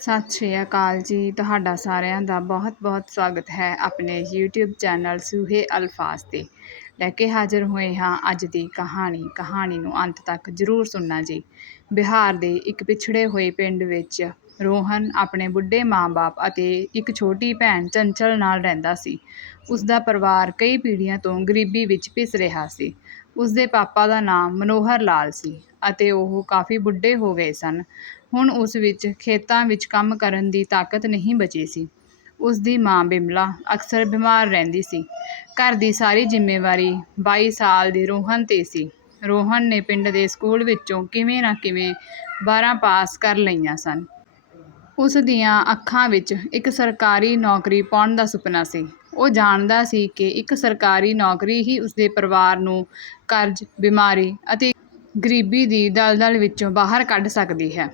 ਸਤਿ ਸ਼੍ਰੀ ਅਕਾਲ ਜੀ। ਤੁਹਾਡਾ ਸਾਰਿਆਂ ਦਾ ਬਹੁਤ-ਬਹੁਤ ਸਵਾਗਤ ਹੈ ਆਪਣੇ YouTube ਚੈਨਲ ਸੂਹੇ ਅਲਫਾਜ਼ ਤੇ। ਲੈ ਕੇ ਹਾਜ਼ਰ ਹੋਏ ਹਾਂ ਅੱਜ ਦੀ ਕਹਾਣੀ। ਕਹਾਣੀ ਨੂੰ ਅੰਤ ਤੱਕ ਜ਼ਰੂਰ ਸੁਣਨਾ ਜੀ। ਬਿਹਾਰ ਦੇ ਇੱਕ ਪਿਛੜੇ ਹੋਏ ਪਿੰਡ ਵਿੱਚ ਰੋਹਨ ਆਪਣੇ ਬੁੱਢੇ ਮਾਂ-ਬਾਪ ਅਤੇ ਇੱਕ ਛੋਟੀ ਭੈਣ ਚੰਚਲ ਨਾਲ ਰਹਿੰਦਾ ਸੀ। ਉਸ ਦਾ ਪਰਿਵਾਰ ਕਈ ਪੀੜ੍ਹੀਆਂ ਤੋਂ ਗਰੀਬੀ ਵਿੱਚ ਪਿਸ ਰਿਹਾ ਸੀ। ਉਸ ਦੇ ਪਾਪਾ ਦਾ ਨਾਮ ਮਨੋਹਰ ਲਾਲ ਸੀ ਅਤੇ ਉਹ ਕਾਫੀ ਬੁੱਢੇ ਹੋ ਗਏ ਸਨ। ਹੁਣ ਉਸ ਵਿੱਚ ਖੇਤਾਂ ਵਿੱਚ ਕੰਮ ਕਰਨ ਦੀ ਤਾਕਤ ਨਹੀਂ ਬਚੀ ਸੀ। ਉਸ ਦੀ ਮਾਂ ਬਿਮਲਾ ਅਕਸਰ ਬਿਮਾਰ ਰਹਿੰਦੀ ਸੀ। ਘਰ ਦੀ ਸਾਰੀ ਜ਼ਿੰਮੇਵਾਰੀ ਬਾਈ ਸਾਲ ਦੀ ਰੋਹਨ 'ਤੇ ਸੀ। ਰੋਹਨ ਨੇ ਪਿੰਡ ਦੇ ਸਕੂਲ ਵਿੱਚੋਂ ਕਿਵੇਂ ਨਾ ਕਿਵੇਂ 12 ਪਾਸ ਕਰ ਲਈਆਂ ਸਨ। ਉਸ ਦੀਆਂ ਅੱਖਾਂ ਵਿੱਚ ਇੱਕ ਸਰਕਾਰੀ ਨੌਕਰੀ ਪਾਉਣ ਦਾ ਸੁਪਨਾ ਸੀ। ਉਹ ਜਾਣਦਾ ਸੀ ਕਿ ਇੱਕ ਸਰਕਾਰੀ ਨੌਕਰੀ ਹੀ ਉਸਦੇ ਪਰਿਵਾਰ ਨੂੰ ਕਰਜ਼, ਬਿਮਾਰੀ ਅਤੇ ਗਰੀਬੀ ਦੀ ਦਲਦਲ ਵਿੱਚੋਂ ਬਾਹਰ ਕੱਢ ਸਕਦੀ ਹੈ।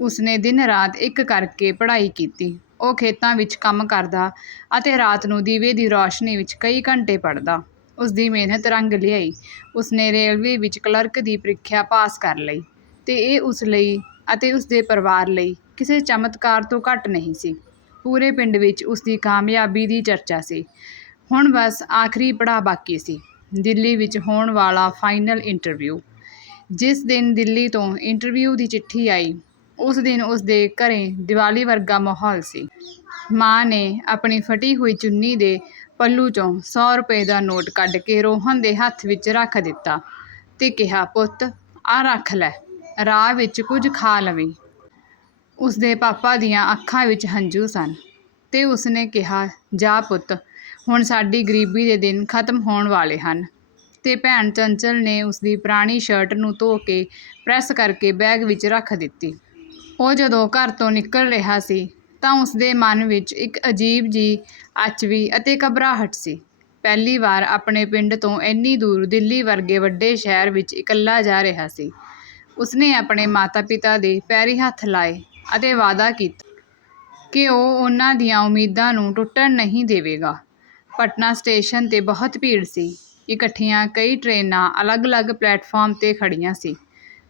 ਉਸਨੇ ਦਿਨ ਰਾਤ ਇੱਕ ਕਰਕੇ ਪੜ੍ਹਾਈ ਕੀਤੀ। ਉਹ ਖੇਤਾਂ ਵਿੱਚ ਕੰਮ ਕਰਦਾ ਅਤੇ ਰਾਤ ਨੂੰ ਦੀਵੇ ਦੀ ਰੌਸ਼ਨੀ ਵਿੱਚ ਕਈ ਘੰਟੇ ਪੜ੍ਹਦਾ। ਉਸਦੀ ਮਿਹਨਤ ਰੰਗ ਲਿਆਈ। ਉਸਨੇ ਰੇਲਵੇ ਵਿੱਚ ਕਲਰਕ ਦੀ ਪ੍ਰੀਖਿਆ ਪਾਸ ਕਰ ਲਈ ਤੇ ਇਹ ਉਸ ਲਈ ਅਤੇ ਉਸਦੇ ਪਰਿਵਾਰ ਲਈ ਕਿਸੇ ਚਮਤਕਾਰ ਤੋਂ ਘੱਟ ਨਹੀਂ ਸੀ। ਪੂਰੇ ਪਿੰਡ ਵਿੱਚ ਉਸਦੀ ਕਾਮਯਾਬੀ ਦੀ ਚਰਚਾ ਸੀ। ਹੁਣ ਬਸ ਆਖਰੀ ਪੜਾਅ ਬਾਕੀ ਸੀ। ਦਿੱਲੀ ਵਿੱਚ ਹੋਣ ਵਾਲਾ ਫਾਈਨਲ ਇੰਟਰਵਿਊ। ਜਿਸ ਦਿਨ ਦਿੱਲੀ ਤੋਂ ਇੰਟਰਵਿਊ ਦੀ ਚਿੱਠੀ ਆਈ, ਉਸ ਦਿਨ ਉਸਦੇ ਘਰੇ ਦੀਵਾਲੀ ਵਰਗਾ ਮਾਹੌਲ ਸੀ। ਮਾਂ ਨੇ ਆਪਣੀ ਫਟੀ ਹੋਈ ਚੁੰਨੀ ਦੇ ਪੱਲੂ 'ਚੋਂ 100 ਰੁਪਏ ਦਾ ਨੋਟ ਕੱਢ ਕੇ ਰੋਹਨ ਦੇ ਹੱਥ ਵਿੱਚ ਰੱਖ ਦਿੱਤਾ ਤੇ ਕਿਹਾ, ਪੁੱਤ ਆ ਰੱਖ ਲੈ, ਰਾਹ ਵਿੱਚ ਕੁਝ ਖਾ ਲਵੇਂ। ਉਸਦੇ ਪਾਪਾ ਦੀਆਂ ਅੱਖਾਂ ਵਿੱਚ ਹੰਝੂ ਸਨ ਤੇ ਉਸਨੇ ਕਿਹਾ, ਜਾ ਪੁੱਤ, ਹੁਣ ਸਾਡੀ ਗਰੀਬੀ ਦੇ ਦਿਨ ਖਤਮ ਹੋਣ ਵਾਲੇ ਹਨ। ਤੇ ਭੈਣ ਚੰਚਲ ਨੇ ਉਸਦੀ ਪੁਰਾਣੀ ਸ਼ਰਟ ਨੂੰ ਧੋ ਕੇ ਪ੍ਰੈਸ ਕਰਕੇ ਬੈਗ ਵਿੱਚ ਰੱਖ ਦਿੱਤੀ। ਉਹ ਜਦੋਂ ਘਰ ਤੋਂ ਨਿਕਲ ਰਿਹਾ ਸੀ, ਤਾਂ ਉਸਦੇ ਮਨ ਵਿੱਚ ਇੱਕ ਅਜੀਬ ਜੀ ਅਚਵੀ ਅਤੇ ਘਬਰਾਹਟ ਸੀ। ਪਹਿਲੀ ਵਾਰ ਆਪਣੇ ਪਿੰਡ ਤੋਂ ਇੰਨੀ ਦੂਰ ਦਿੱਲੀ ਵਰਗੇ ਵੱਡੇ ਸ਼ਹਿਰ ਵਿੱਚ ਇਕੱਲਾ ਜਾ ਰਿਹਾ ਸੀ। ਉਸਨੇ ਆਪਣੇ ਮਾਤਾ-ਪਿਤਾ ਦੇ ਪੈਰੀ ਹੱਥ ਲਾਏ ਅਤੇ ਵਾਅਦਾ ਕੀਤਾ ਕਿ ਉਹ ਉਹਨਾਂ ਦੀਆਂ ਉਮੀਦਾਂ ਨੂੰ ਟੁੱਟਣ ਨਹੀਂ ਦੇਵੇਗਾ। ਪਟਨਾ ਸਟੇਸ਼ਨ 'ਤੇ ਬਹੁਤ ਭੀੜ ਸੀ। ਇਕੱਠੀਆਂ ਕਈ ਟ੍ਰੇਨਾਂ ਅਲੱਗ-ਅਲੱਗ ਪਲੇਟਫਾਰਮ 'ਤੇ ਖੜ੍ਹੀਆਂ ਸੀ।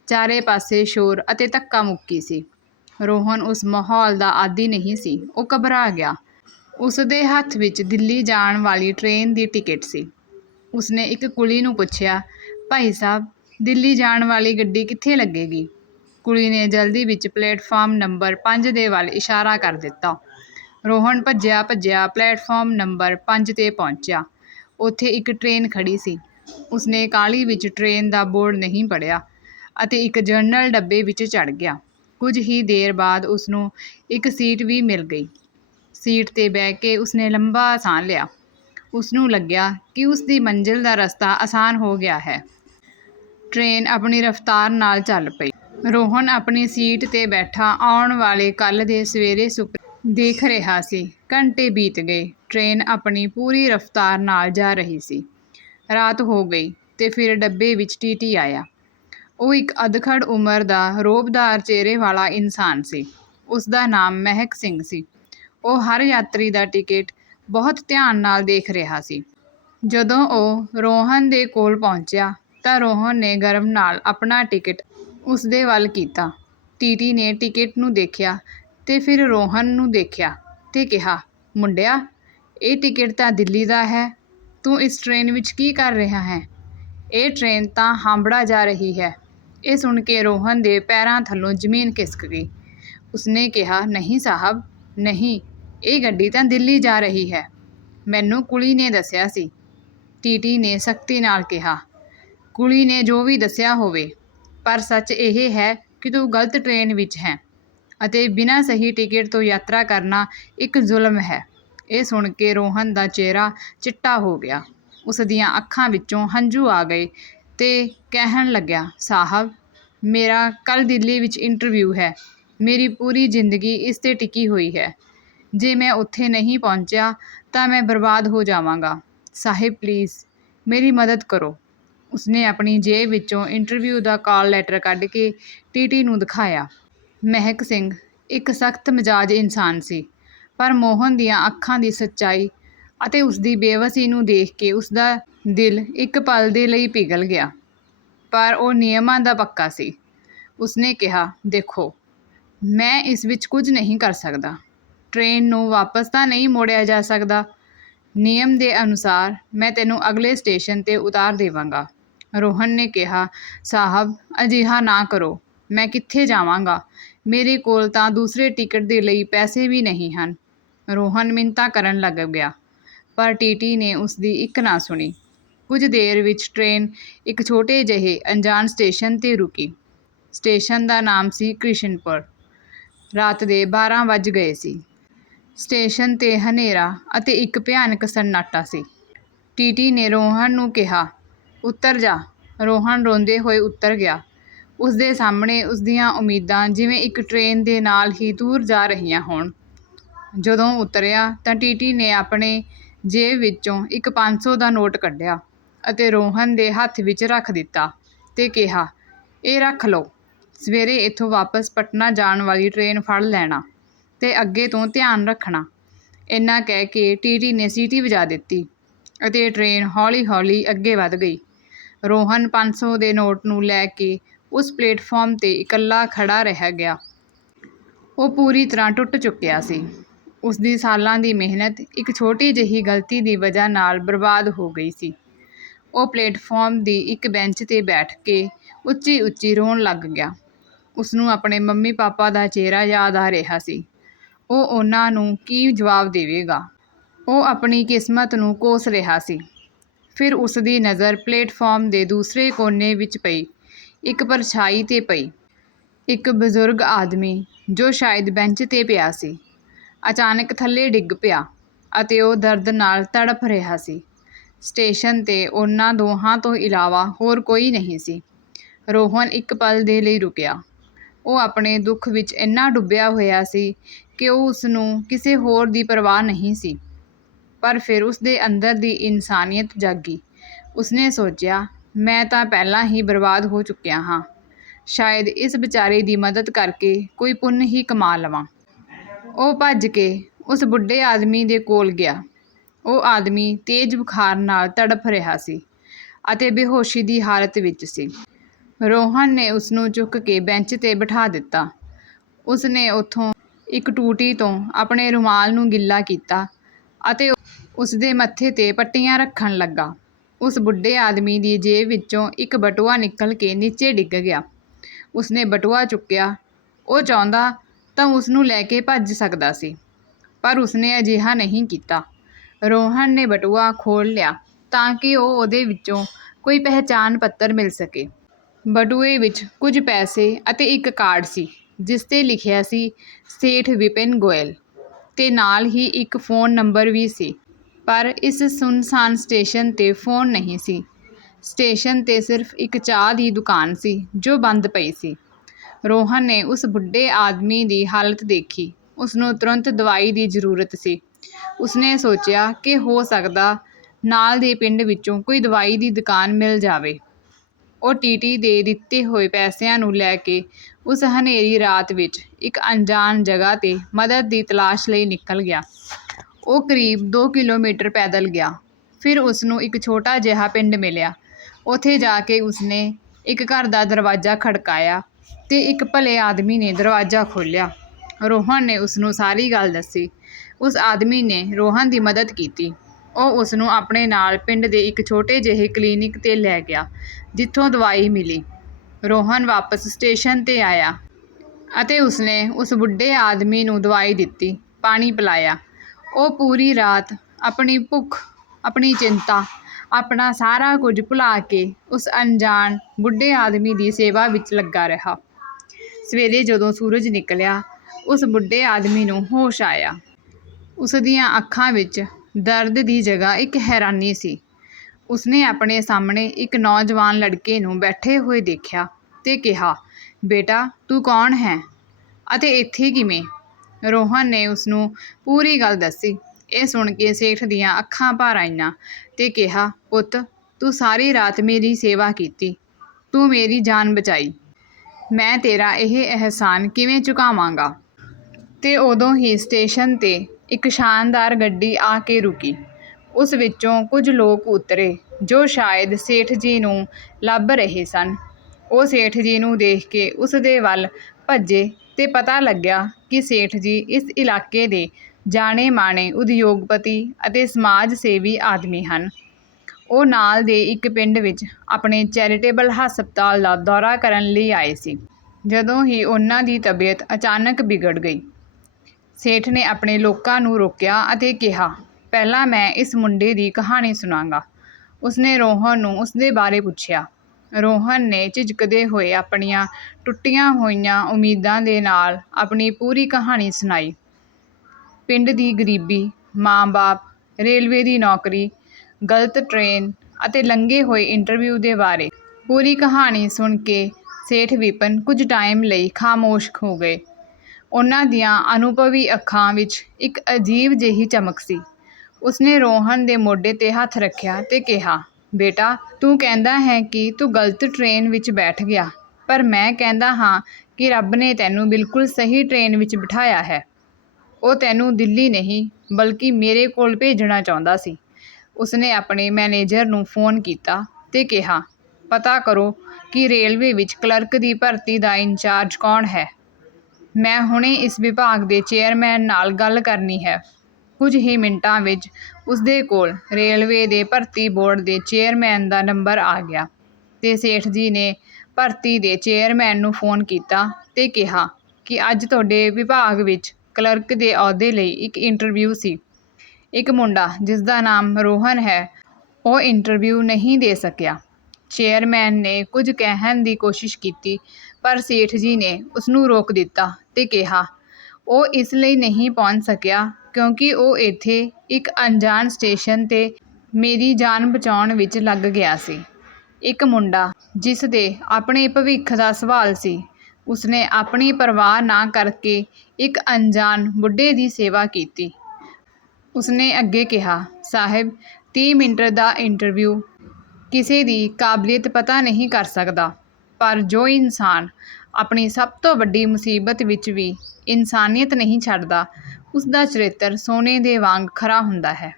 ਚਾਰੇ ਪਾਸੇ ਸ਼ੋਰ ਅਤੇ ਧੱਕਾ ਮੁੱਕੀ ਸੀ। ਰੋਹਨ ਉਸ ਮਾਹੌਲ ਦਾ ਆਦੀ ਨਹੀਂ ਸੀ। ਉਹ ਘਬਰਾ ਗਿਆ। ਉਸਦੇ ਹੱਥ ਵਿੱਚ ਦਿੱਲੀ ਜਾਣ ਵਾਲੀ ਟ੍ਰੇਨ ਦੀ ਟਿਕਟ ਸੀ। ਉਸਨੇ ਇੱਕ ਕੁਲੀ ਨੂੰ ਪੁੱਛਿਆ, ਭਾਈ ਸਾਹਿਬ, ਦਿੱਲੀ ਜਾਣ ਵਾਲੀ ਗੱਡੀ ਕਿੱਥੇ ਲੱਗੇਗੀ? ਕੁੜੀ ਨੇ ਜਲਦੀ ਵਿੱਚ ਪਲੇਟਫਾਰਮ ਨੰਬਰ ਪੰਜ ਦੇ ਵੱਲ ਇਸ਼ਾਰਾ ਕਰ ਦਿੱਤਾ। ਰੋਹਨ ਭੱਜਿਆ ਭੱਜਿਆ ਪਲੇਟਫਾਰਮ ਨੰਬਰ ਪੰਜ ਤੇ ਪਹੁੰਚਿਆ। ਉੱਥੇ ਇੱਕ ਟ੍ਰੇਨ ਖੜ੍ਹੀ ਸੀ। ਉਸਨੇ ਕਾਹਲੀ ਵਿੱਚ ਟ੍ਰੇਨ ਦਾ ਬੋਰਡ ਨਹੀਂ ਪੜ੍ਹਿਆ ਅਤੇ ਇੱਕ ਜਨਰਲ ਡੱਬੇ ਵਿੱਚ ਚੜ੍ਹ ਗਿਆ। ਕੁਝ ਹੀ ਦੇਰ ਬਾਅਦ ਉਸਨੂੰ ਇੱਕ ਸੀਟ ਵੀ ਮਿਲ ਗਈ। ਸੀਟ 'ਤੇ ਬਹਿ ਕੇ ਉਸਨੇ ਲੰਬਾ ਸਾਹ ਲਿਆ। ਉਸਨੂੰ ਲੱਗਿਆ ਕਿ ਉਸਦੀ ਮੰਜ਼ਿਲ ਦਾ ਰਸਤਾ ਆਸਾਨ ਹੋ ਗਿਆ ਹੈ। ਟ੍ਰੇਨ ਆਪਣੀ ਰਫ਼ਤਾਰ ਨਾਲ ਚੱਲ ਪਈ। ਰੋਹਨ ਆਪਣੀ ਸੀਟ 'ਤੇ ਬੈਠਾ ਆਉਣ ਵਾਲੇ ਕੱਲ੍ਹ ਦੇ ਸਵੇਰੇ ਸੁਪਨੇ ਦੇਖ ਰਿਹਾ ਸੀ। ਘੰਟੇ ਬੀਤ ਗਏ। ਟ੍ਰੇਨ ਆਪਣੀ ਪੂਰੀ ਰਫ਼ਤਾਰ ਨਾਲ ਜਾ ਰਹੀ ਸੀ। ਰਾਤ ਹੋ ਗਈ ਤੇ ਫਿਰ ਡੱਬੇ ਵਿੱਚ ਟੀਟੀ ਆਇਆ। ਉਹ ਇੱਕ ਅਧਖੜ ਉਮਰ ਦਾ ਰੋਬਦਾਰ ਚਿਹਰੇ ਵਾਲਾ ਇਨਸਾਨ ਸੀ। ਉਸਦਾ ਨਾਮ ਮਹਿਕ ਸਿੰਘ ਸੀ। ਉਹ ਹਰ ਯਾਤਰੀ ਦਾ ਟਿਕਟ ਬਹੁਤ ਧਿਆਨ ਨਾਲ ਦੇਖ ਰਿਹਾ ਸੀ। ਜਦੋਂ ਉਹ ਰੋਹਨ ਦੇ ਕੋਲ ਪਹੁੰਚਿਆ ਤਾਂ ਰੋਹਨ ਨੇ ਗਰਵ ਨਾਲ ਆਪਣਾ ਟਿਕਟ ਉਸ ਦੇ ਵੱਲ ਕੀਤਾ। ਟੀਟੀ ਨੇ ਟਿਕਟ ਨੂੰ ਦੇਖਿਆ ਤੇ ਫਿਰ ਰੋਹਨ ਨੂੰ ਦੇਖਿਆ ਤੇ ਕਿਹਾ, ਮੁੰਡਿਆ, ਇਹ ਟਿਕਟ ਤਾਂ ਦਿੱਲੀ ਦਾ ਹੈ। ਤੂੰ ਇਸ ਟ੍ਰੇਨ ਵਿੱਚ ਕੀ ਕਰ ਰਿਹਾ ਹੈ? ਇਹ ਟ੍ਰੇਨ ਤਾਂ ਹਾਂਬੜਾ ਜਾ ਰਹੀ ਹੈ। ਇਹ ਸੁਣ ਕੇ ਰੋਹਨ ਦੇ ਪੈਰਾਂ ਥੱਲੋਂ ਜ਼ਮੀਨ ਖਿਸਕ ਗਈ। ਉਸਨੇ ਕਿਹਾ, ਨਹੀਂ ਸਾਹਿਬ, ਨਹੀਂ, ਇਹ ਗੱਡੀ ਤਾਂ ਦਿੱਲੀ ਜਾ ਰਹੀ ਹੈ। ਮੈਨੂੰ ਕੁਲੀ ਨੇ ਦੱਸਿਆ ਸੀ। ਟੀਟੀ ਨੇ ਸਖਤੀ ਨਾਲ ਕਿਹਾ ਕੁਲੀ ਨੇ ਜੋ ਵੀ ਦੱਸਿਆ ਹੋਵੇ ਪਰ ਸੱਚ ਇਹ ਹੈ ਕਿ ਤੂੰ ਗਲਤ ਟ੍ਰੇਨ ਵਿੱਚ ਹੈ ਅਤੇ ਬਿਨਾਂ ਸਹੀ ਟਿਕਟ ਤੋਂ ਯਾਤਰਾ ਕਰਨਾ ਇੱਕ ਜ਼ੁਲਮ ਹੈ। ਇਹ ਸੁਣ ਕੇ ਰੋਹਨ ਦਾ ਚਿਹਰਾ ਚਿੱਟਾ ਹੋ ਗਿਆ। ਉਸ ਦੀਆਂ ਅੱਖਾਂ ਵਿੱਚੋਂ ਹੰਝੂ ਆ ਗਏ ਤੇ ਕਹਿਣ ਲੱਗਿਆ, ਸਾਹਿਬ, ਮੇਰਾ ਕੱਲ ਦਿੱਲੀ ਵਿੱਚ ਇੰਟਰਵਿਊ ਹੈ। ਮੇਰੀ ਪੂਰੀ ਜ਼ਿੰਦਗੀ ਇਸ ਤੇ ਟਿਕੀ ਹੋਈ ਹੈ। ਜੇ ਮੈਂ ਉੱਥੇ ਨਹੀਂ ਪਹੁੰਚਿਆ ਤਾਂ ਮੈਂ ਬਰਬਾਦ ਹੋ ਜਾਵਾਂਗਾ। ਸਾਹਿਬ ਪਲੀਜ਼ ਮੇਰੀ ਮਦਦ ਕਰੋ। ਉਸਨੇ ਆਪਣੀ ਜੇਬ ਵਿੱਚੋਂ ਇੰਟਰਵਿਊ ਦਾ ਕਾਲ ਲੈਟਰ ਕੱਢ ਕੇ ਟੀਟੀ ਨੂੰ ਦਿਖਾਇਆ। ਮਹਿਕ ਸਿੰਘ ਇੱਕ ਸਖਤ ਮਿਜਾਜ ਇਨਸਾਨ ਸੀ, ਪਰ ਮੋਹਨ ਦੀਆਂ ਅੱਖਾਂ ਦੀ ਸੱਚਾਈ ਅਤੇ ਉਸਦੀ ਬੇਵਸੀ ਨੂੰ ਦੇਖ ਕੇ ਉਸਦਾ ਦਿਲ ਇੱਕ ਪਲ ਦੇ ਲਈ ਪਿਘਲ ਗਿਆ। ਪਰ ਉਹ ਨਿਯਮਾਂ ਦਾ ਪੱਕਾ ਸੀ। ਉਸਨੇ ਕਿਹਾ, ਦੇਖੋ, ਮੈਂ ਇਸ ਵਿੱਚ ਕੁਝ ਨਹੀਂ ਕਰ ਸਕਦਾ। ਟ੍ਰੇਨ ਨੂੰ ਵਾਪਸ ਤਾਂ ਨਹੀਂ ਮੋੜਿਆ ਜਾ ਸਕਦਾ। ਨਿਯਮ ਦੇ ਅਨੁਸਾਰ ਮੈਂ ਤੈਨੂੰ ਅਗਲੇ ਸਟੇਸ਼ਨ 'ਤੇ ਉਤਾਰ ਦੇਵਾਂਗਾ। ਰੋਹਨ ਨੇ ਕਿਹਾ, ਸਾਹਿਬ, ਅਜਿਹਾ ਨਾ ਕਰੋ, ਮੈਂ ਕਿੱਥੇ ਜਾਵਾਂਗਾ? ਮੇਰੇ ਕੋਲ ਤਾਂ ਦੂਸਰੇ ਟਿਕਟ ਦੇ ਲਈ ਪੈਸੇ ਵੀ ਨਹੀਂ ਹਨ। ਰੋਹਨ ਮਿੰਨਤਾਂ ਕਰਨ ਲੱਗ ਗਿਆ, ਪਰ ਟੀਟੀ ਨੇ ਉਸ ਦੀ ਇੱਕ ਨਾ ਸੁਣੀ। ਕੁਝ ਦੇਰ ਵਿੱਚ ਟ੍ਰੇਨ ਇੱਕ ਛੋਟੇ ਜਿਹੇ ਅਣਜਾਣ ਸਟੇਸ਼ਨ 'ਤੇ ਰੁਕੀ। ਸਟੇਸ਼ਨ ਦਾ ਨਾਮ ਸੀ ਕ੍ਰਿਸ਼ਨਪੁਰ। ਰਾਤ ਦੇ 12 ਵੱਜ ਗਏ ਸੀ। ਸਟੇਸ਼ਨ 'ਤੇ ਹਨੇਰਾ ਅਤੇ ਇੱਕ ਭਿਆਨਕ ਸੰਨਾਟਾ ਸੀ। ਟੀਟੀ ਨੇ ਰੋਹਨ ਨੂੰ ਕਿਹਾ ਉੱਤਰ ਜਾ। ਰੋਹਨ ਰੋਂਦੇ ਹੋਏ ਉੱਤਰ ਗਿਆ। ਉਸਦੇ ਸਾਹਮਣੇ ਉਸ ਦੀਆਂ ਉਮੀਦਾਂ ਜਿਵੇਂ ਇੱਕ ਟ੍ਰੇਨ ਦੇ ਨਾਲ ਹੀ ਦੂਰ ਜਾ ਰਹੀਆਂ ਹੋਣ। ਜਦੋਂ ਉਤਰਿਆ ਤਾਂ ਟੀ ਨੇ ਆਪਣੇ ਜੇਬ ਵਿੱਚੋਂ ਇੱਕ ਪੰਜ ਸੌ ਦਾ ਨੋਟ ਕੱਢਿਆ ਅਤੇ ਰੋਹਨ ਦੇ ਹੱਥ ਵਿੱਚ ਰੱਖ ਦਿੱਤਾ ਤੇ ਕਿਹਾ, ਇਹ ਰੱਖ ਲਓ। ਸਵੇਰੇ ਇੱਥੋਂ ਵਾਪਸ ਪਟਨਾ ਜਾਣ ਵਾਲੀ ਟ੍ਰੇਨ ਫੜ ਲੈਣਾ ਤੇ ਅੱਗੇ ਤੋਂ ਧਿਆਨ ਰੱਖਣਾ। ਇੰਨਾ ਕਹਿ ਕੇ ਟੀ ਟੀ ਨੇ ਸੀਟੀ ਵਜਾ ਦਿੱਤੀ ਅਤੇ ਟ੍ਰੇਨ ਹੌਲੀ-ਹੌਲੀ ਅੱਗੇ ਵਧ ਗਈ। ਰੋਹਨ ਪੰਜ ਸੌ ਦੇ ਨੋਟ ਨੂੰ ਲੈ ਕੇ ਉਸ ਪਲੇਟਫਾਰਮ 'ਤੇ ਇਕੱਲਾ ਖੜ੍ਹਾ ਰਹਿ ਗਿਆ। ਉਹ ਪੂਰੀ ਤਰ੍ਹਾਂ ਟੁੱਟ ਚੁੱਕਿਆ ਸੀ। ਉਸਦੀ ਸਾਲਾਂ ਦੀ ਮਿਹਨਤ ਇੱਕ ਛੋਟੀ ਜਿਹੀ ਗਲਤੀ ਦੀ ਵਜ੍ਹਾ ਨਾਲ ਬਰਬਾਦ ਹੋ ਗਈ ਸੀ। ਉਹ ਪਲੇਟਫਾਰਮ ਦੀ ਇੱਕ ਬੈਂਚ 'ਤੇ ਬੈਠ ਕੇ ਉੱਚੀ-ਉੱਚੀ ਰੋਣ ਲੱਗ ਗਿਆ। ਉਸਨੂੰ ਆਪਣੇ ਮੰਮੀ ਪਾਪਾ ਦਾ ਚਿਹਰਾ ਯਾਦ ਆ ਰਿਹਾ ਸੀ। ਉਹ ਉਹਨਾਂ ਨੂੰ ਕੀ ਜਵਾਬ ਦੇਵੇਗਾ? ਉਹ ਆਪਣੀ ਕਿਸਮਤ ਨੂੰ ਕੋਸ ਰਿਹਾ ਸੀ। ਫਿਰ ਉਸ ਦੀ ਨਜ਼ਰ ਪਲੇਟਫਾਰਮ ਦੇ ਦੂਸਰੇ ਕੋਨੇ ਵਿੱਚ ਪਈ। ਇੱਕ ਪਰਛਾਈ 'ਤੇ ਪਈ। ਇੱਕ ਬਜ਼ੁਰਗ ਆਦਮੀ ਜੋ ਸ਼ਾਇਦ ਬੈਂਚ 'ਤੇ ਪਿਆ ਸੀ। ਅਚਾਨਕ ਥੱਲੇ ਡਿੱਗ ਪਿਆ ਅਤੇ ਉਹ ਦਰਦ ਨਾਲ ਤੜਫ ਰਿਹਾ ਸੀ। ਸਟੇਸ਼ਨ 'ਤੇ ਉਹਨਾਂ ਦੋਹਾਂ ਤੋਂ ਇਲਾਵਾ ਹੋਰ ਕੋਈ ਨਹੀਂ ਸੀ। ਰੋਹਨ ਇੱਕ ਪਲ ਦੇ ਲਈ ਰੁਕਿਆ। ਉਹ ਆਪਣੇ ਦੁੱਖ ਵਿੱਚ ਇੰਨਾ ਡੁੱਬਿਆ ਹੋਇਆ ਸੀ ਕਿ ਉਹ ਉਸ ਨੂੰ ਕਿਸੇ ਹੋਰ ਦੀ ਪਰਵਾਹ ਨਹੀਂ ਸੀ। ਪਰ ਫਿਰ ਉਸ ਦੇ ਅੰਦਰ ਦੀ ਇਨਸਾਨੀਅਤ ਜਾਗੀ। ਉਸਨੇ ਸੋਚਿਆ, ਮੈਂ ਤਾਂ ਪਹਿਲਾਂ ਹੀ ਬਰਬਾਦ ਹੋ ਚੁੱਕਿਆ ਹਾਂ। ਸ਼ਾਇਦ ਇਸ ਵਿਚਾਰੇ ਦੀ ਮਦਦ ਕਰਕੇ ਕੋਈ ਪੁੰਨ ਹੀ ਕਮਾ ਲਵਾਂ। ਉਹ ਭੱਜ ਕੇ ਉਸ ਬੁੱਢੇ ਆਦਮੀ ਦੇ ਕੋਲ ਗਿਆ। ਉਹ ਆਦਮੀ ਤੇਜ਼ ਬੁਖਾਰ ਨਾਲ ਤੜਫ ਰਿਹਾ ਸੀ ਅਤੇ ਬੇਹੋਸ਼ੀ ਦੀ ਹਾਲਤ ਵਿੱਚ ਸੀ। ਰੋਹਨ ਨੇ ਉਸਨੂੰ ਚੁੱਕ ਕੇ ਬੈਂਚ 'ਤੇ ਬਿਠਾ ਦਿੱਤਾ। ਉਸਨੇ ਉੱਥੋਂ ਇੱਕ ਟੂਟੀ ਤੋਂ ਆਪਣੇ ਰੁਮਾਲ ਨੂੰ ਗਿੱਲਾ ਕੀਤਾ ਅਤੇ ਉਸਦੇ ਮੱਥੇ 'ਤੇ ਪੱਟੀਆਂ ਰੱਖਣ ਲੱਗਾ। ਉਸ ਬੁੱਢੇ ਆਦਮੀ ਦੀ ਜੇਬ ਵਿੱਚੋਂ ਇੱਕ ਬਟੂਆ ਨਿਕਲ ਕੇ ਨੀਚੇ ਡਿੱਗ ਗਿਆ। ਉਸਨੇ ਬਟੂਆ ਚੁੱਕਿਆ। ਉਹ ਚਾਹੁੰਦਾ ਤਾਂ ਉਸਨੂੰ ਲੈ ਕੇ ਭੱਜ ਸਕਦਾ ਸੀ, ਪਰ ਉਸਨੇ ਅਜਿਹਾ ਨਹੀਂ ਕੀਤਾ। ਰੋਹਨ ਨੇ ਬਟੂਆ ਖੋਲ੍ਹ ਲਿਆ ਤਾਂ ਕਿ ਉਹ ਉਹਦੇ ਵਿੱਚੋਂ ਕੋਈ ਪਹਿਚਾਣ ਪੱਤਰ ਮਿਲ ਸਕੇ। ਬਟੂਏ ਵਿੱਚ ਕੁਝ ਪੈਸੇ ਅਤੇ ਇੱਕ ਕਾਰਡ ਸੀ, ਜਿਸ 'ਤੇ ਲਿਖਿਆ ਸੀ, ਸੇਠ ਵਿਪਿਨ ਗੋਇਲ। ਤੇ ਨਾਲ ਹੀ ਇੱਕ ਫੋਨ ਨੰਬਰ ਵੀ ਸੀ, ਪਰ ਇਸ ਸੁੰਨਸਾਨ ਸਟੇਸ਼ਨ 'ਤੇ ਫੋਨ ਨਹੀਂ ਸੀ। ਸਟੇਸ਼ਨ 'ਤੇ ਸਿਰਫ ਇੱਕ ਚਾਹ ਦੀ ਦੁਕਾਨ ਸੀ, ਜੋ ਬੰਦ ਪਈ ਸੀ। ਰੋਹਨ ਨੇ ਉਸ ਬੁੱਢੇ ਆਦਮੀ ਦੀ ਹਾਲਤ ਦੇਖੀ। ਉਸਨੂੰ ਤੁਰੰਤ ਦਵਾਈ ਦੀ ਜ਼ਰੂਰਤ ਸੀ। ਉਸਨੇ ਸੋਚਿਆ ਕਿ ਹੋ ਸਕਦਾ ਨਾਲ ਦੇ ਪਿੰਡ ਵਿੱਚੋਂ ਕੋਈ ਦਵਾਈ ਦੀ ਦੁਕਾਨ ਮਿਲ ਜਾਵੇ। ਉਹ ਟੀਟੀ ਦੇ ਦਿੱਤੇ ਹੋਏ ਪੈਸਿਆਂ ਨੂੰ ਲੈ ਕੇ ਉਸ ਹਨੇਰੀ ਰਾਤ ਵਿੱਚ ਇੱਕ ਅਣਜਾਣ ਜਗ੍ਹਾ 'ਤੇ ਮਦਦ ਦੀ ਤਲਾਸ਼ ਲਈ ਨਿਕਲ ਗਿਆ। ਉਹ ਕਰੀਬ 2 ਕਿਲੋਮੀਟਰ ਪੈਦਲ ਗਿਆ। ਫਿਰ ਉਸ ਨੂੰ ਇੱਕ ਛੋਟਾ ਜਿਹਾ ਪਿੰਡ ਮਿਲਿਆ। ਉੱਥੇ ਜਾ ਕੇ ਉਸਨੇ ਇੱਕ ਘਰ ਦਾ ਦਰਵਾਜ਼ਾ ਖੜਕਾਇਆ ਤੇ ਇੱਕ ਭਲੇ ਆਦਮੀ ਨੇ ਦਰਵਾਜ਼ਾ ਖੋਲ੍ਹਿਆ। ਰੋਹਨ ਨੇ ਉਸ ਨੂੰ ਸਾਰੀ ਗੱਲ ਦੱਸੀ। ਉਸ ਆਦਮੀ ਨੇ ਰੋਹਨ ਦੀ ਮਦਦ ਕੀਤੀ। ਉਹ ਉਸ ਨੂੰ ਆਪਣੇ ਨਾਲ ਪਿੰਡ ਦੇ ਇੱਕ ਛੋਟੇ ਜਿਹੇ ਕਲੀਨਿਕ 'ਤੇ ਲੈ ਗਿਆ, ਜਿੱਥੋਂ ਦਵਾਈ ਮਿਲੀ। ਰੋਹਨ ਵਾਪਸ ਸਟੇਸ਼ਨ 'ਤੇ ਆਇਆ ਅਤੇ ਉਸਨੇ ਉਸ ਬੁੱਢੇ ਆਦਮੀ ਨੂੰ ਦਵਾਈ ਦਿੱਤੀ, ਪਾਣੀ ਪਿਲਾਇਆ। ਉਹ ਪੂਰੀ ਰਾਤ ਆਪਣੀ ਭੁੱਖ, ਆਪਣੀ ਚਿੰਤਾ, ਆਪਣਾ ਸਾਰਾ ਕੁਝ ਭੁਲਾ ਕੇ ਉਸ ਅਣਜਾਣ ਬੁੱਢੇ ਆਦਮੀ ਦੀ ਸੇਵਾ ਵਿੱਚ ਲੱਗਾ ਰਿਹਾ। ਸਵੇਰੇ ਜਦੋਂ ਸੂਰਜ ਨਿਕਲਿਆ, ਉਸ ਬੁੱਢੇ ਆਦਮੀ ਨੂੰ ਹੋਸ਼ ਆਇਆ। ਉਸ ਦੀਆਂ ਅੱਖਾਂ ਵਿੱਚ ਦਰਦ ਦੀ ਜਗ੍ਹਾ ਇੱਕ ਹੈਰਾਨੀ ਸੀ। ਉਸਨੇ ਆਪਣੇ ਸਾਹਮਣੇ ਇੱਕ ਨੌਜਵਾਨ ਲੜਕੇ ਨੂੰ ਬੈਠੇ ਹੋਏ ਦੇਖਿਆ ਤੇ ਕਿਹਾ, ਬੇਟਾ, ਤੂੰ ਕੌਣ ਹੈ? ਅਤੇ ਇੱਥੇ ਕਿਵੇਂ? ਰੋਹਨ ਨੇ ਉਸਨੂੰ ਪੂਰੀ ਗੱਲ ਦੱਸੀ। ਇਹ ਸੁਣ ਕੇ ਸੇਠ ਦੀਆਂ ਅੱਖਾਂ ਭਰ ਆਈਆਂ ਤੇ ਕਿਹਾ, ਪੁੱਤ, ਤੂੰ ਸਾਰੀ ਰਾਤ ਮੇਰੀ ਸੇਵਾ ਕੀਤੀ। ਤੂੰ ਮੇਰੀ ਜਾਨ ਬਚਾਈ। ਮੈਂ ਤੇਰਾ ਇਹ ਅਹਿਸਾਨ ਕਿਵੇਂ ਚੁਕਾਵਾਂਗਾ? ਤੇ ਉਦੋਂ ਹੀ ਸਟੇਸ਼ਨ 'ਤੇ ਇੱਕ ਸ਼ਾਨਦਾਰ ਗੱਡੀ ਆ ਕੇ ਰੁਕੀ ਉਸ ਵਿੱਚੋਂ ਕੁਝ ਲੋਕ ਉਤਰੇ, ਜੋ ਸ਼ਾਇਦ ਸੇਠ ਜੀ ਨੂੰ ਲੱਭ ਰਹੇ ਸਨ ਉਹ ਸੇਠ ਜੀ ਨੂੰ ਦੇਖ ਕੇ ਉਸ ਦੇ ਵੱਲ ਭੱਜੇ ਤੇ ਪਤਾ ਲੱਗਿਆ ਕਿ ਸੇਠ ਜੀ ਇਸ ਇਲਾਕੇ ਦੇ ਜਾਣੇ-ਮਾਣੇ ਉਦਯੋਗਪਤੀ ਅਤੇ ਸਮਾਜ ਸੇਵੀ ਆਦਮੀ ਹਨ। ਉਹ ਨਾਲ ਦੇ ਇੱਕ ਪਿੰਡ ਵਿੱਚ ਆਪਣੇ ਚੈਰੀਟੇਬਲ ਹਸਪਤਾਲ ਦਾ ਦੌਰਾ ਕਰਨ ਲਈ ਆਏ ਸੀ। ਜਦੋਂ ਹੀ ਉਨ੍ਹਾਂ ਦੀ ਤਬੀਅਤ ਅਚਾਨਕ ਵਿਗੜ ਗਈ। ਸੇਠ ਨੇ ਆਪਣੇ ਲੋਕਾਂ ਨੂੰ ਰੋਕਿਆ ਅਤੇ ਕਿਹਾ, "ਪਹਿਲਾਂ ਮੈਂ ਇਸ ਮੁੰਡੇ ਦੀ ਕਹਾਣੀ ਸੁਣਾਂਗਾ।" ਉਸਨੇ ਰੋਹਨ ਨੂੰ ਉਸਦੇ ਬਾਰੇ ਪੁੱਛਿਆ। ਰੋਹਨ ਨੇ ਝਿਜਕਦੇ ਹੋਏ ਆਪਣੀਆਂ ਟੁੱਟੀਆਂ ਹੋਈਆਂ ਉਮੀਦਾਂ ਦੇ ਨਾਲ ਆਪਣੀ ਪੂਰੀ ਕਹਾਣੀ ਸੁਣਾਈ। ਪਿੰਡ ਦੀ ਗਰੀਬੀ, ਮਾਂ-ਬਾਪ, ਰੇਲਵੇ ਦੀ ਨੌਕਰੀ, ਗਲਤ ਟਰੇਨ ਅਤੇ ਲੰਘੇ ਹੋਏ ਇੰਟਰਵਿਊ ਦੇ ਬਾਰੇ। ਪੂਰੀ ਕਹਾਣੀ ਸੁਣ ਕੇ ਸੇਠ ਵਿਪਨ ਕੁਝ ਟਾਈਮ ਲਈ ਖਾਮੋਸ਼ ਹੋ ਗਏ। ਉਹਨਾਂ ਦੀਆਂ ਅਨੁਭਵੀ ਅੱਖਾਂ ਵਿੱਚ ਇੱਕ ਅਜੀਬ ਜਿਹੀ ਚਮਕ ਸੀ। ਉਸਨੇ ਰੋਹਨ ਦੇ ਮੋਢੇ 'ਤੇ ਹੱਥ ਰੱਖਿਆ ਤੇ ਕਿਹਾ, "ਬੇਟਾ, ਤੂੰ ਕਹਿੰਦਾ ਹੈਂ ਕਿ ਤੂੰ ਗਲਤ ਟਰੇਨ ਵਿੱਚ ਬੈਠ ਗਿਆ, ਪਰ ਮੈਂ ਕਹਿੰਦਾ ਹਾਂ ਕਿ ਰੱਬ ਨੇ ਤੈਨੂੰ ਬਿਲਕੁਲ ਸਹੀ ਟਰੇਨ ਵਿੱਚ ਬਿਠਾਇਆ ਹੈ। ਉਹ ਤੈਨੂੰ ਦਿੱਲੀ ਨਹੀਂ, ਬਲਕਿ ਮੇਰੇ ਕੋਲ ਭੇਜਣਾ ਚਾਹੁੰਦਾ ਸੀ।" ਉਸਨੇ ਆਪਣੇ ਮੈਨੇਜਰ ਨੂੰ ਫ਼ੋਨ ਕੀਤਾ ਤੇ ਕਿਹਾ, "ਪਤਾ ਕਰੋ ਕਿ ਰੇਲਵੇ ਵਿੱਚ ਕਲਰਕ ਦੀ ਭਰਤੀ ਦਾ ਇੰਚਾਰਜ ਕੌਣ ਹੈ। ਮੈਂ ਹੁਣੇ ਇਸ ਵਿਭਾਗ ਦੇ ਚੇਅਰਮੈਨ ਨਾਲ ਗੱਲ ਕਰਨੀ ਹੈ।" ਕੁਝ ਹੀ ਮਿੰਟਾਂ ਵਿੱਚ ਉਸਦੇ ਕੋਲ ਰੇਲਵੇ ਦੇ ਭਰਤੀ ਬੋਰਡ ਦੇ ਚੇਅਰਮੈਨ ਦਾ ਨੰਬਰ ਆ ਗਿਆ ਤੇ ਸੇਠ ਜੀ ਨੇ ਭਰਤੀ ਦੇ ਚੇਅਰਮੈਨ ਨੂੰ ਫ਼ੋਨ ਕੀਤਾ ਤੇ ਕਿਹਾ ਕਿ ਅੱਜ ਤੁਹਾਡੇ ਵਿਭਾਗ ਵਿੱਚ ਕਲਰਕ ਦੇ ਅਹੁਦੇ ਲਈ ਇੱਕ ਇੰਟਰਵਿਊ ਸੀ। ਇੱਕ ਮੁੰਡਾ, ਜਿਸਦਾ ਨਾਮ ਰੋਹਨ ਹੈ, ਉਹ ਇੰਟਰਵਿਊ ਨਹੀਂ ਦੇ ਸਕਿਆ। ਚੇਅਰਮੈਨ ਨੇ ਕੁਝ ਕਹਿਣ ਦੀ ਕੋਸ਼ਿਸ਼ ਕੀਤੀ, ਪਰ ਸੇਠ ਜੀ ਨੇ ਉਸਨੂੰ ਰੋਕ ਦਿੱਤਾ ਤੇ ਕਿਹਾ, "ਉਹ ਇਸ ਲਈ ਨਹੀਂ ਪਹੁੰਚ ਸਕਿਆ ਕਿਉਂਕਿ ਉਹ ਇੱਥੇ ਇੱਕ ਅਣਜਾਣ ਸਟੇਸ਼ਨ 'ਤੇ ਮੇਰੀ ਜਾਨ ਬਚਾਉਣ ਵਿੱਚ ਲੱਗ ਗਿਆ ਸੀ।" ਇੱਕ ਮੁੰਡਾ, ਜਿਸ ਦੇ ਆਪਣੇ ਭਵਿੱਖ ਦਾ ਸਵਾਲ ਸੀ, ਉਸਨੇ ਆਪਣੀ ਪਰਵਾਹ ਨਾ ਕਰਕੇ ਇੱਕ ਅਣਜਾਣ ਬੁੱਢੇ ਦੀ ਸੇਵਾ ਕੀਤੀ। ਉਸਨੇ ਅੱਗੇ ਕਿਹਾ, "ਸਾਹਿਬ, ਤੀਹ ਮਿੰਟ ਦਾ ਇੰਟਰਵਿਊ ਕਿਸੇ ਦੀ ਕਾਬਲੀਅਤ ਪਤਾ ਨਹੀਂ ਕਰ ਸਕਦਾ, ਪਰ ਜੋ ਇਨਸਾਨ ਆਪਣੀ ਸਭ ਤੋਂ ਵੱਡੀ ਮੁਸੀਬਤ ਵਿੱਚ ਵੀ ਇਨਸਾਨੀਅਤ ਨਹੀਂ ਛੱਡਦਾ, ਉਸਦਾ ਚਰਿੱਤਰ ਸੋਨੇ ਦੇ ਵਾਂਗ ਖਰਾ ਹੁੰਦਾ ਹੈ।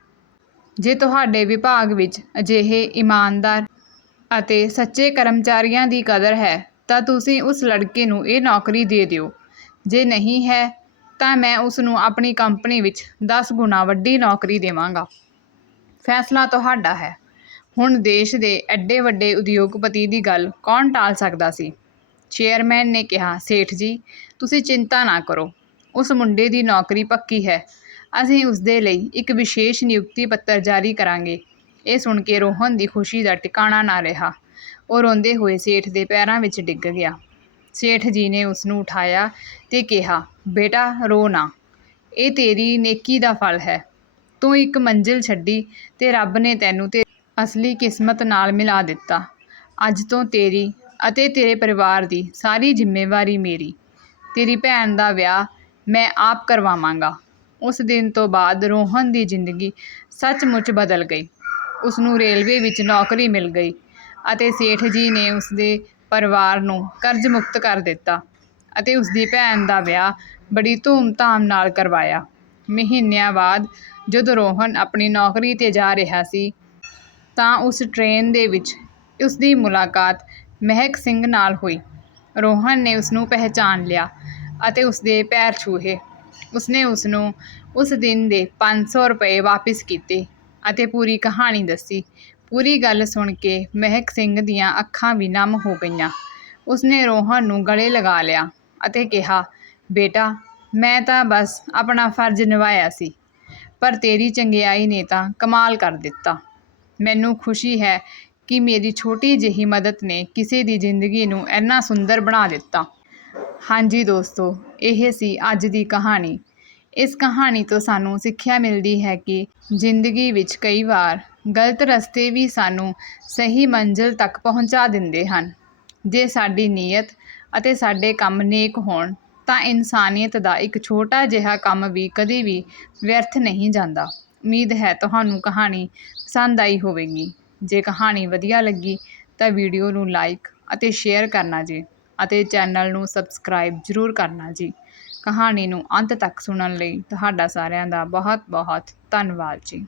ਜੇ ਤੁਹਾਡੇ ਵਿਭਾਗ ਵਿੱਚ ਅਜਿਹੇ ਇਮਾਨਦਾਰ ਅਤੇ ਸੱਚੇ ਕਰਮਚਾਰੀਆਂ ਦੀ ਕਦਰ ਹੈ ਤਾਂ ਤੁਸੀਂ ਉਸ ਲੜਕੇ ਨੂੰ ਇਹ ਨੌਕਰੀ ਦੇ ਦਿਓ। ਜੇ ਨਹੀਂ ਹੈ, ਤਾਂ ਮੈਂ ਉਸਨੂੰ ਆਪਣੀ ਕੰਪਨੀ ਵਿੱਚ ਦਸ ਗੁਣਾ ਵੱਡੀ ਨੌਕਰੀ ਦੇਵਾਂਗਾ। ਫ਼ੈਸਲਾ ਤੁਹਾਡਾ ਹੈ।" ਹੁਣ ਦੇਸ਼ ਦੇ ਐਡੇ ਵੱਡੇ ਉਦਯੋਗਪਤੀ ਦੀ ਗੱਲ ਕੌਣ ਟਾਲ ਸਕਦਾ ਸੀ। ਚੇਅਰਮੈਨ ਨੇ ਕਿਹਾ, "ਸੇਠ ਜੀ, ਤੁਸੀਂ ਚਿੰਤਾ ਨਾ ਕਰੋ। ਉਸ ਮੁੰਡੇ ਦੀ ਨੌਕਰੀ ਪੱਕੀ ਹੈ। ਅਸੀਂ ਉਸਦੇ ਲਈ ਇੱਕ ਵਿਸ਼ੇਸ਼ ਨਿਯੁਕਤੀ ਪੱਤਰ ਜਾਰੀ ਕਰਾਂਗੇ।" ਇਹ ਸੁਣ ਕੇ ਰੋਹਨ ਦੀ ਖੁਸ਼ੀ ਦਾ ਟਿਕਾਣਾ ਨਾ ਰਿਹਾ। ਉਹ ਰੋਂਦੇ ਹੋਏ ਸੇਠ ਦੇ ਪੈਰਾਂ ਵਿੱਚ ਡਿੱਗ ਗਿਆ। ਸੇਠ ਜੀ ਨੇ ਉਸਨੂੰ ਉਠਾਇਆ ਤੇ ਕਿਹਾ, "ਬੇਟਾ, ਰੋ ਨਾ। ਇਹ ਤੇਰੀ ਨੇਕੀ ਦਾ ਫਲ ਹੈ। ਤੂੰ ਇੱਕ ਮੰਜ਼ਿਲ ਛੱਡੀ ਤੇ ਰੱਬ ਨੇ ਤੈਨੂੰ ਤੇਰੀ ਅਸਲੀ ਕਿਸਮਤ ਨਾਲ ਮਿਲਾ ਦਿੱਤਾ। ਅੱਜ ਤੋਂ ਤੇਰੀ ਅਤੇ ਤੇਰੇ ਪਰਿਵਾਰ ਦੀ ਸਾਰੀ ਜ਼ਿੰਮੇਵਾਰੀ ਮੇਰੀ। ਤੇਰੀ ਭੈਣ ਦਾ ਵਿਆਹ ਮੈਂ ਆਪ ਕਰਵਾਵਾਂਗਾ।" ਉਸ ਦਿਨ ਤੋਂ ਬਾਅਦ ਰੋਹਨ ਦੀ ਜ਼ਿੰਦਗੀ ਸੱਚਮੁੱਚ ਬਦਲ ਗਈ। ਉਸਨੂੰ ਰੇਲਵੇ ਵਿੱਚ ਨੌਕਰੀ ਮਿਲ ਗਈ ਅਤੇ ਸੇਠ ਜੀ ਨੇ ਉਸਦੇ ਪਰਿਵਾਰ ਨੂੰ ਕਰਜ਼ ਮੁਕਤ ਕਰ ਦਿੱਤਾ ਅਤੇ ਉਸਦੀ ਭੈਣ ਦਾ ਵਿਆਹ ਬੜੀ ਧੂਮ-ਧਾਮ ਨਾਲ ਕਰਵਾਇਆ। ਮਹੀਨਿਆਂ ਬਾਅਦ ਜਦੋਂ ਰੋਹਨ ਆਪਣੀ ਨੌਕਰੀ 'ਤੇ ਜਾ ਰਿਹਾ ਸੀ, ਤਾਂ ਉਸ ਟਰੇਨ ਦੇ ਵਿੱਚ ਉਸਦੀ ਮੁਲਾਕਾਤ ਮਹਿਕ ਸਿੰਘ ਨਾਲ ਹੋਈ। ਰੋਹਨ ਨੇ ਉਸਨੂੰ ਪਹਿਚਾਣ ਲਿਆ ਅਤੇ ਉਸਦੇ ਪੈਰ ਛੂਹੇ। ਉਸਨੇ ਉਸਨੂੰ ਉਸ ਦਿਨ ਦੇ ਪੰਜ ਸੌ ਰੁਪਏ ਵਾਪਿਸ ਕੀਤੇ ਅਤੇ ਪੂਰੀ ਕਹਾਣੀ ਦੱਸੀ। ਪੂਰੀ ਗੱਲ ਸੁਣ ਕੇ ਮਹਿਕ ਸਿੰਘ ਦੀਆਂ ਅੱਖਾਂ ਵੀ ਨਮ ਹੋ ਗਈਆਂ। ਉਸਨੇ ਰੋਹਨ ਨੂੰ ਗਲੇ ਲਗਾ ਲਿਆ ਅਤੇ ਕਿਹਾ, "ਬੇਟਾ, ਮੈਂ ਤਾਂ ਬਸ ਆਪਣਾ ਫ਼ਰਜ਼ ਨਿਭਾਇਆ ਸੀ, ਪਰ ਤੇਰੀ ਚੰਗਿਆਈ ਨੇ ਤਾਂ ਕਮਾਲ ਕਰ ਦਿੱਤਾ। ਮੈਨੂੰ ਖੁਸ਼ੀ ਹੈ ਕਿ ਮੇਰੀ ਛੋਟੀ ਜਿਹੀ ਮਦਦ ਨੇ ਕਿਸੇ ਦੀ ਜ਼ਿੰਦਗੀ ਨੂੰ ਇੰਨਾ ਸੁੰਦਰ ਬਣਾ ਦਿੱਤਾ।" ਹਾਂਜੀ ਦੋਸਤੋ, ਇਹ ਸੀ ਅੱਜ ਦੀ ਕਹਾਣੀ। ਇਸ ਕਹਾਣੀ ਤੋਂ ਸਾਨੂੰ ਸਿੱਖਿਆ ਮਿਲਦੀ ਹੈ ਕਿ ਜ਼ਿੰਦਗੀ ਵਿੱਚ ਕਈ ਵਾਰ ਗਲਤ ਰਸਤੇ ਵੀ ਸਾਨੂੰ ਸਹੀ ਮੰਜ਼ਿਲ ਤੱਕ ਪਹੁੰਚਾ ਦਿੰਦੇ ਹਨ। ਜੇ ਸਾਡੀ ਨੀਅਤ ਅਤੇ ਸਾਡੇ ਕੰਮ ਨੇਕ ਹੋਣ ਤਾਂ ਇਨਸਾਨੀਅਤ ਦਾ ਇੱਕ ਛੋਟਾ ਜਿਹਾ ਕੰਮ ਵੀ ਕਦੇ ਵੀ ਵਿਅਰਥ ਨਹੀਂ ਜਾਂਦਾ। ਉਮੀਦ ਹੈ ਤੁਹਾਨੂੰ ਕਹਾਣੀ ਪਸੰਦ ਆਈ ਹੋਵੇਗੀ। ਜੇ ਕਹਾਣੀ ਵਧੀਆ ਲੱਗੀ ਤਾਂ ਵੀਡੀਓ ਨੂੰ ਲਾਈਕ ਅਤੇ ਸ਼ੇਅਰ ਕਰਨਾ ਜੀ ਅਤੇ ਚੈਨਲ ਨੂੰ ਸਬਸਕ੍ਰਾਈਬ ਜ਼ਰੂਰ ਕਰਨਾ ਜੀ। ਕਹਾਣੀ ਨੂੰ ਅੰਤ ਤੱਕ ਸੁਣਨ ਲਈ ਤੁਹਾਡਾ ਸਾਰਿਆਂ ਦਾ ਬਹੁਤ-ਬਹੁਤ ਧੰਨਵਾਦ ਜੀ।